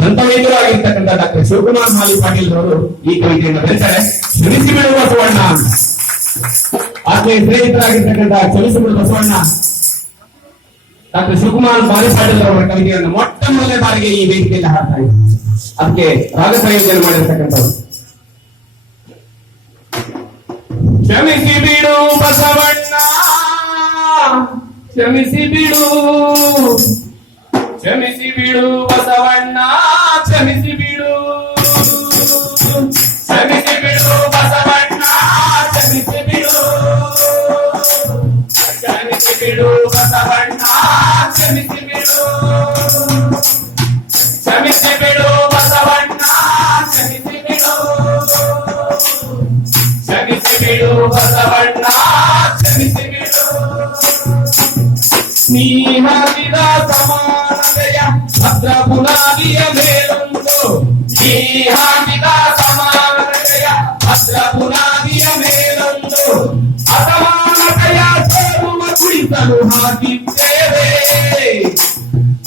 ದಂತ ವೈದ್ಯರಾಗಿರ್ತಕ್ಕಂಥ ಡಾಕ್ಟರ್ ಶಿವಕುಮಾರ್ ಮಾಲಿ ಪಾಟೀಲ್ ಅವರು ಈ ಕವಿತೆಯನ್ನು ಬರೀತಾರೆ. ಕ್ಷಮಿಸಿಬಿಡು ಬಸವಣ್ಣ. ಆತ್ಮೀಯ ಸ್ನೇಹಿತರಾಗಿರ್ತಕ್ಕಂಥ ಕ್ಷಮಿಸಿಬಿಡು ಬಸವಣ್ಣ ಡಾಕ್ಟರ್ ಶಿವಕುಮಾರ್ ಮಾಲಿ ಪಾಟೀಲ್ ಅವರ ಕವಿತೆಯನ್ನು ಮೊಟ್ಟ ಮೊದಲನೇ ಬಾರಿಗೆ ಈ ವೇದಿಕೆಯಲ್ಲಿ ಹಾಡ್ತಾ ಇದ್ದಾರೆ. ಅದಕ್ಕೆ ರಾಗ ಸಂಯೋಜನೆ ಮಾಡಿರ್ತಕ್ಕಂಥವ್ರು. ಕ್ಷಮಿಸಿ ಬಿಡು ಬಸವಣ್ಣ, ಕ್ಷಮಿಸಿ ಬಿಡು, ಕ್ಷಮಿಸಿ ಬಿಡು ಬಸವಣ್ಣ, ಕ್ಷಮಿಸಿ ಬಿಡು, ಕ್ಷಮಿಸಿ ಬಿಡು ಬಸವಣ್ಣ, ಕ್ಷಮಿಸಿ ಬಿಡು, ಕ್ಷಮಿಸಿ ಬಿಡು ಬಸವಣ್ಣ, ಕ್ಷಮಿಸಿ ಬಿಡು, ಕ್ಷಮಿಸಿ ಬಿಡು ಬಸವಣ್ಣ, ಕ್ಷಮಿಸಿ ಬಿಡು, ಕ್ಷಮಿಸಿ ಬಿಡು ಬಸವಣ್ಣ, ಕ್ಷಮಿಸಿ ಬಿಡು. ನೀ ಹಾಕಿದ ಸಮಾನತೆಯ ಭದ್ರ ಬುನಾದಿಯ ಮೇಲೊಂದು, ನೀ ಹಾಕಿದ ಸಮಾನತೆಯ ಭದ್ರ ಬುನಾದಿಯ ಮೇಲೊಂದು ಅಸಮಾನತೆಯ ಸೋರುವ ಕುಳಿಸಲು ಹಾಕಿದ್ದೇವೆ,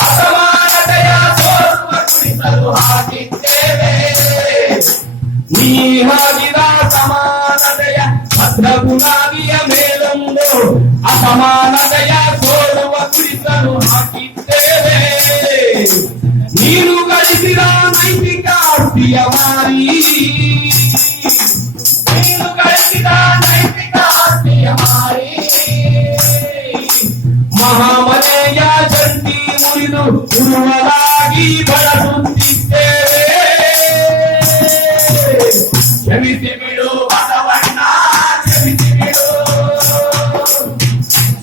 ಅಸಮಾನತೆಯ ಸೋರುವ ಕುಳಿಸಲು ಹಾಕಿದ್ದೇವೆ. ನೀ ಹಾಕಿದ ಸಮಾನತೆಯ ಭದ್ರ ಬುನಾದಿಯ ಮೇಲೊಂದು ಅಸಮಾನತೆಯ ಸೋರುವ ಕುಳಿಸಲು ಹಾಕಿದ್ದೇವೆ. ನೀನು ಗಳಿಸಿದ ನೈತಿಕ ಆಸ್ತಿಯ ಮಾರಿ, ನೀನು ಗಳಿಸಿದ ನೈತಿಕ ಆಸ್ತಿಯ ಮಾರಿ ಮಹಾಮನೆಯ ಜಂಟಿ ಮುರಿದು ಉರುವಲಾಗಿ ಬಳಸುತ್ತಿದ್ದೇವೆ. ಕ್ಷಮಿಸಿ ಬಿಡು ಬಸವಣ್ಣ, ಕ್ಷಮಿಸಿ ಬಿಡು,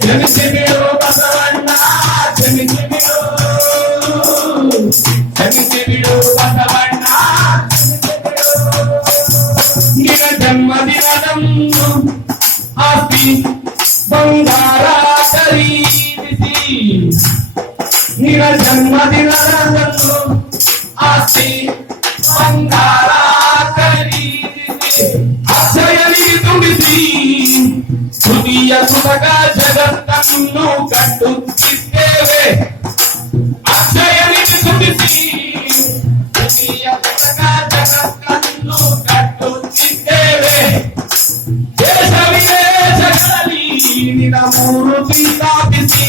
ಕ್ಷಮಿಸಿ ಬಿಡು ಬಸವಣ್ಣ, ಕ್ಷಮಿಸಿ ಬಿಡು, ಕ್ಷಮಿಸಿ ಬಿಡು ಬಸವಣ್ಣ, ನಿನ್ನ ಜನ್ಮದಿನದಂದು ಆಸ್ತಿ ಬಂಗಾರ ಖರೀದಿಸಿ, ನಿನ್ನ ಜನ್ಮದಿನದಂದು ಆಸ್ತಿ ಬಂಗಾರ ಖರೀದಿಸಿ ಅಕ್ಷಯನಿಗೆ ತುಂಬಿಸಿ ಸುದಿಯ ಸುತಕ ಜಗತ್ತನ್ನು ಕಟ್ಟುತ್ತಿದ್ದೇವೆ. ಅಕ್ಷಯನಿಗೆ ತುಂಬಿಸಿ ಸುದಿಯ ಸುತಕ ಜಗತ್ತನ್ನು ಕಟ್ಟುತ್ತಿದ್ದೇವೆ. ದೇಶ ವಿದೇಶಗಳಲ್ಲಿ ನಿನ್ನ ಮೂರು ಸ್ಥಾಪಿಸಿ